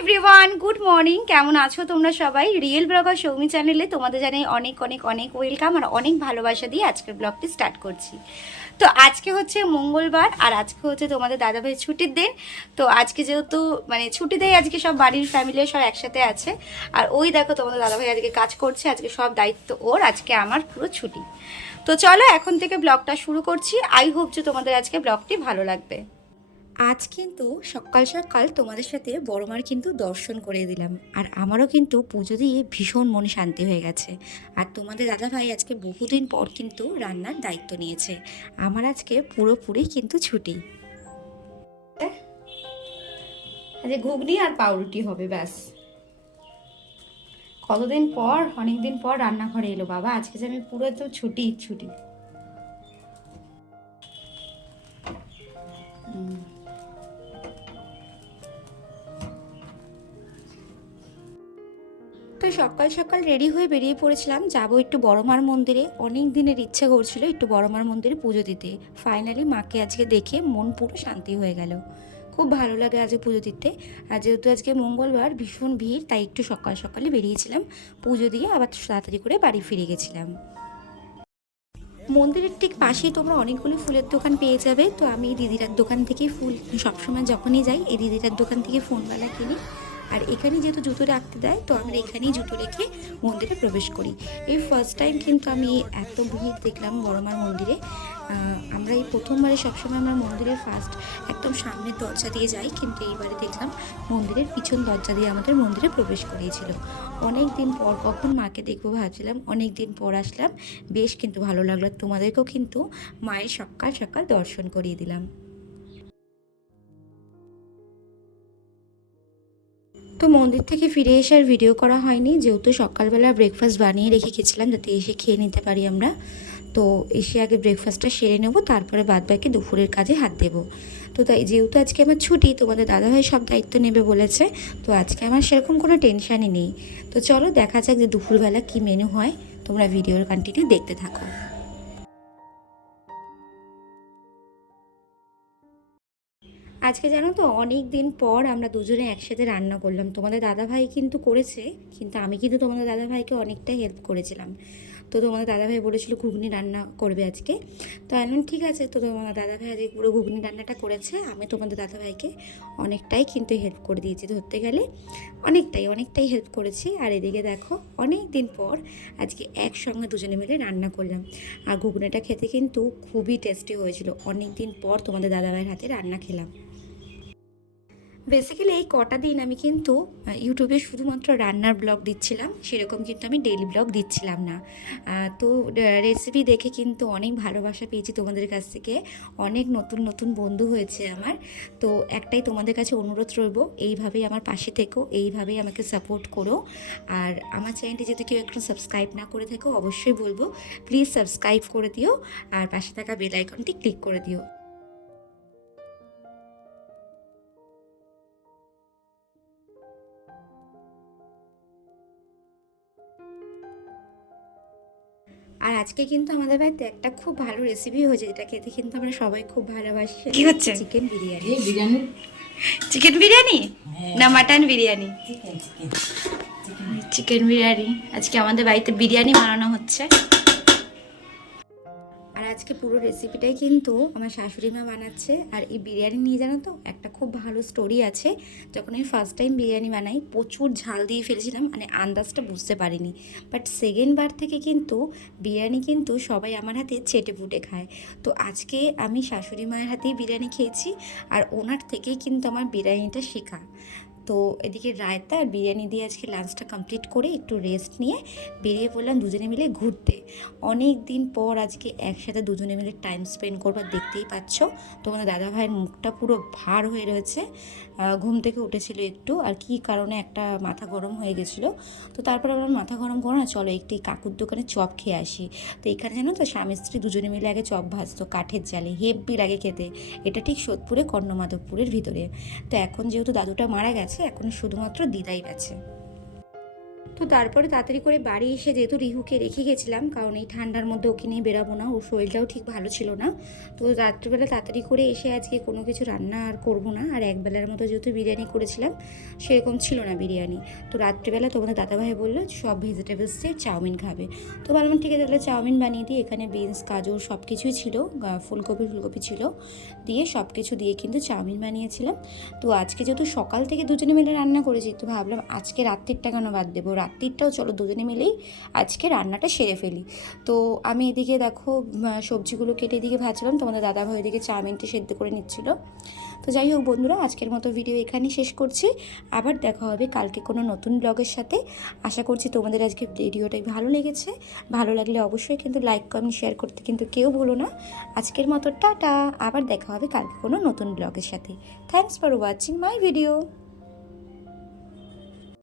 Everyone, good morning. কেমন আছো তোমরা সবাই? রিয়েল ব্লগার সৌমি চ্যানেলে তোমাদের জানাই অনেক অনেক অনেক ওয়েলকাম আর অনেক ভালোবাসা দিয়ে আজকের ব্লগটি স্টার্ট করছি। তো আজকে হচ্ছে মঙ্গলবার আর আজকে হচ্ছে তোমাদের দাদাভাইয়ের ছুটির দিন। তো আজকে যেহেতু মানে ছুটি দেয়, আজকে সব বাড়ির ফ্যামিলি সব একসাথে আছে। আর ওই দেখো তোমাদের দাদাভাই আজকে কাজ করছে, আজকে সব দায়িত্ব ওর, আজকে আমার পুরো ছুটি। তো চলো এখন থেকে ব্লগটা শুরু করছি। আই হোপ যে তোমাদের আজকে ব্লগটি ভালো লাগবে। আজ কিন্তু সকাল সকাল তোমাদের সাথে বড় মার কিন্তু দর্শন করে দিলাম, আর আমারও কিন্তু পুজো দিয়ে ভীষণ মন শান্তি হয়ে গেছে। আর তোমাদের দাদাভাই আজকে বহুদিন পর কিন্তু রান্নার দায়িত্ব নিয়েছে। আমার আজকে পুরোপুরি কিন্তু ছুটি। আজকে ঘুগনি আর পাউরুটি হবে ব্যাস। কতদিন পর, অনেকদিন পর রান্নাঘরে এলো বাবা। আজকে যে আমি পুরো তো ছুটি। তো সকাল সকাল রেডি হয়ে বেরিয়ে পড়েছিলাম, যাবো একটু বড় মার মন্দিরে। অনেক দিনের ইচ্ছে করছিল একটু বড় মার মন্দিরে পুজো দিতে। ফাইনালি মাকে আজকে দেখে মন পুরো শান্তি হয়ে গেল। খুব ভালো লাগে আজকে পুজো দিতে। আর যেহেতু আজকে মঙ্গলবার, ভীষণ ভিড়, তাই একটু সকাল সকালে বেরিয়েছিলাম। পুজো দিয়ে আবার তাড়াতাড়ি করে বাড়ি ফিরে গেছিলাম। মন্দিরের ঠিক পাশেই তোমরা অনেকগুলো ফুলের দোকান পেয়ে যাবে। তো আমি এই দিদিটার দোকান থেকেই ফুল সবসময় যখনই যাই এই দিদিটার দোকান থেকে ফুলমালা কিনি। আর এখানে যেহেতু জুতো রাখতে দেয়, তো আমরা এখানেই জুতো রেখে মন্দিরে প্রবেশ করি। এই ফার্স্ট টাইম কিন্তু আমি এত ভিড় দেখলাম বড়মার মন্দিরে। আমরা এই প্রথমবারে সবসময় আমরা মন্দিরের ফার্স্ট একদম সামনের দরজা দিয়ে যাই, কিন্তু এইবারে দেখলাম মন্দিরের পিছন দরজা দিয়ে আমাদের মন্দিরে প্রবেশ করিয়েছিল। অনেক দিন পর কখন মাকে দেখবো ভাবছিলাম, অনেক দিন পর আসলাম, বেশ কিন্তু ভালো লাগলো। তোমাদেরকেও কিন্তু মায়ের সকাল সকাল দর্শন করিয়ে দিলাম। তো মন্দির থেকে ফিরে এসে আর ভিডিও করা হয়নি, যেহেতু সকালবেলা ব্রেকফাস্ট বানিয়ে রেখে গেছিলাম যাতে এসে খেয়ে নিতে পারি আমরা। তো এসে আগে ব্রেকফাস্টটা সেরে নেবো, তারপরে বাদ বাকি দুপুরের কাজে হাত দেবো। তো তাই যেহেতু আজকে আমার ছুটি, তোমাদের দাদাভাই সব দায়িত্ব নেবে বলেছে, তো আজকে আমার সেরকম কোনো টেনশানই নেই। তো চলো দেখা যাক যে দুপুরবেলা কী মেনু হয়। তোমরা ভিডিওর কন্টিনিউ দেখতে থাকো। আজকে জানো তো অনেক দিন পর আমরা দুজনে একসাথে রান্না করলাম। তোমাদের দাদাভাই কিন্তু করেছে, কিন্তু আমি কিন্তু তোমাদের দাদাভাইকে অনেকটা হেল্প করেছিলাম। তো তোমাদের দাদাভাই বলেছিল ঘুগনি রান্না করবে আজকে। তো আমি বললাম ঠিক আছে। তো তোমাদের দাদাভাই আজকে পুরো ঘুগনি রান্নাটা করেছে। আমি তোমাদের দাদাভাইকে অনেকটাই কিন্তু হেল্প করে দিয়েছি, ধরতে গেলে অনেকটাই হেল্প করেছি। আর এদিকে দেখো অনেক দিন পর আজকে একসঙ্গে দুজনে মিলে রান্না করলাম। আর ঘুগনিটা খেতে কিন্তু খুবই টেস্টি হয়েছিল। অনেক দিন পর তোমাদের দাদাভাইয়ের হাতে রান্না খেলাম। বেসিক্যালি এই কটা দিন আমি কিন্তু ইউটিউবে শুধুমাত্র রান্নার ব্লগ দিচ্ছিলাম, সেরকম কিন্তু আমি ডেইলি ব্লগ দিচ্ছিলাম না। তো রেসিপি দেখে কিন্তু অনেক ভালোবাসা পেয়েছি তোমাদের কাছ থেকে, অনেক নতুন নতুন বন্ধু হয়েছে আমার। তো একটাই তোমাদের কাছে অনুরোধ রইব, এইভাবেই আমার পাশে থেকো, এইভাবেই আমাকে সাপোর্ট করো। আর আমার চ্যানেলটি যদি কেউ একটু সাবস্ক্রাইব না করে থাকো, অবশ্যই বলবো প্লিজ সাবস্ক্রাইব করে দিও, আর পাশে থাকা বেল আইকনটি ক্লিক করে দিও। আর আজকে কিন্তু আমাদের বাড়িতে একটা খুব ভালো রেসিপি হয়েছে, যেটা খেতে কিন্তু আমরা সবাই খুব ভালোবাসি। কি হচ্ছে? চিকেন বিরিয়ানি। চিকেন বিরিয়ানি না মাটন বিরিয়ানি? চিকেন বিরিয়ানি। আজকে আমাদের বাড়িতে বিরিয়ানি বানানো হচ্ছে। আর আজকে পুরো রেসিপিটাই কিন্তু আমার শাশুড়ি মা বানাচ্ছে। আর এই বিরিয়ানি নিয়ে জানো তো একটা খুব ভালো স্টোরি আছে। যখন আমি ফার্স্ট টাইম বিরিয়ানি বানাই প্রচুর ঝাল দিয়ে ফেলেছিলাম, মানে আন্দাজটা বুঝতে পারিনি। বাট সেকেন্ড বার থেকে কিন্তু বিরিয়ানি কিন্তু সবাই আমার হাতে চেটে পুটে খায়। তো আজকে আমি শাশুড়ি মায়ের হাতেই বিরিয়ানি খেয়েছি, আর ওনার থেকেই কিন্তু আমার বিরিয়ানিটা শেখা। তো এদিকে রায়তা আর বিরিয়ানি দিয়ে আজকে লাঞ্চটা কমপ্লিট করে একটু রেস্ট নিয়ে বেরিয়ে পড়লাম দুজনে মিলে ঘুরতে। অনেক দিন পর আজকে একসাথে দুজনে মিলে টাইম স্পেন্ড করবার, দেখতেই পাচ্ছ তোমাদের দাদাভাইয়ের মুখটা পুরো ভার হয়ে রয়েছে। ঘুম থেকে উঠেছিল একটু, আর কি কারণে একটা মাথা গরম হয়ে গেছিলো। তো তারপর আমার মাথা গরম করো না, চলো একটি কাকুর দোকানে চপ খেয়ে আসি। তো এখানে জানো তো স্বামী স্ত্রী দুজনে মিলে আগে চপ ভাজতো কাঠের জালে, হেব্বি লাগে খেতে। এটা ঠিক সোদপুরে কর্ণমাধবপুরের ভিতরে। তো এখন যেহেতু দাদুটা মারা গেছে, এখন শুধুমাত্র দিদাই গেছে। তো তো তারপরে তাড়াতাড়ি করে বাড়ি এসে যেহেতু রিহুকে রেখে গেছিলাম, কারণ এই ঠান্ডার মধ্যে ওকে নিয়ে বেরাবো না, ওর শরীরটাও ঠিক ভালো ছিল না। তো রাত্রিবেলা তাড়াতাড়ি করে এসে আজকে কোনো কিছু রান্না আর করবো না, আর একবেলার মতো যেহেতু বিরিয়ানি করেছিলাম সেরকম ছিল না বিরিয়ানি। তো রাত্রিবেলা তোমাদের দাদাভাই বললো সব ভেজিটেবলস দিয়ে চাউমিন খাবে। তো ভাবলাম ঠিক আছে তাহলে চাউমিন বানিয়ে দিই। এখানে বিনস, গাজর সব কিছুই ছিল, ফুলকপি ছিল, দিয়ে সব কিছু দিয়ে কিন্তু চাউমিন বানিয়েছিলাম। তো আজকে যেহেতু সকাল থেকে দুজনে মিলে রান্না করেছি, তো ভাবলাম আজকে রাত্রিরটা কেন বাদ দেবো, রাত্রিরটাও চলো দুজনে মিলেই আজকে রান্নাটা সেরে ফেলি। তো আমি এদিকে দেখো সবজিগুলো কেটে এদিকে ভাজলাম, তোমাদের দাদাভাই এদিকে চাউমিনটা সেদ্ধ করে নিচ্ছিল। তো যাই হোক বন্ধুরা, আজকের মতো ভিডিও এখানেই শেষ করছি। আবার দেখা হবে কালকে কোনো নতুন ব্লগের সাথে। আশা করছি তোমাদের আজকে ভিডিওটাই ভালো লেগেছে। ভালো লাগলে অবশ্যই কিন্তু লাইক, কমেন্ট, শেয়ার করতে কিন্তু কেউ ভুলো না। আজকের মতো টাটা, আবার দেখা হবে কালকে কোনো নতুন ব্লগের সাথে। Thanks for watching my video.